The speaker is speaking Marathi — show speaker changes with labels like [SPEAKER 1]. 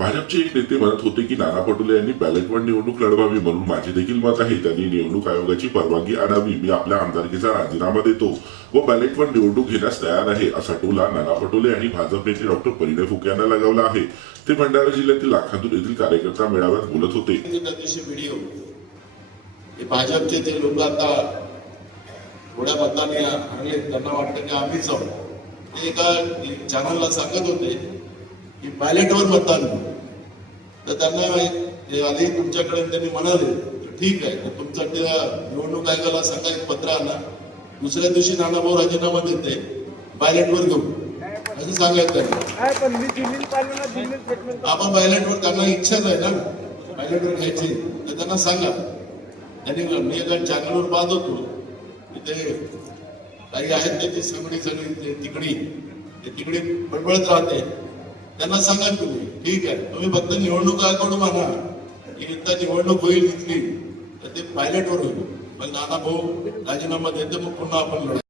[SPEAKER 1] भाजपचे एक नेते म्हणत होते की नाना पटोले यांनी बॅलेटवर निवडणूक लढवावी म्हणून माझे देखील मत आहे त्यांनी निवडणूक आयोगाची परवानगी आणावी मी आपल्या आमदारकीचा राजीनामा देतो व बॅलेटवर निवडणूक घेण्यास तयार आहे असा टोला नाना पटोले आणि भाजप नेते डॉक्टर परिणय फुके यांना लगावला आहे ते भंडारा जिल्ह्यातील लाखांतून येथील कार्यकर्ता मेळाव्यात बोलत होते भाजपचे ते लोक आता थोड्या मताने त्यांना वाटतं ते एका होते की बॅलेटवर मतदान करू तर त्यांना आधी तुमच्याकडे त्यांनी म्हणाले तर ठीक आहे तर तुमचा त्या निवडणूक आयोगाला सांगा एक पत्र आणा दुसऱ्या दिवशी नानाभाऊ राजीनामा देते बॅलेटवर घेऊ असं सांगायचं त्यांना आपण बॅलेटवर त्यांना इच्छाच आहे ना बॅलेटवर घ्यायची तर त्यांना सांगा त्यांनी मी एका चॅनलवर पाहत होतो तिथे काही आहेत त्याची सगळी सगळी तिकडी ते तिकडी बडबडत राहते त्यांना सांगा तुम्ही ठीक आहे तुम्ही फक्त निवडणूक आयोगाकडून म्हणा की एकदा निवडणूक होईल इथली तर ते पायलटवर होईल पण नाना भाऊ राजीनामा देते मग पुन्हा आपण लढा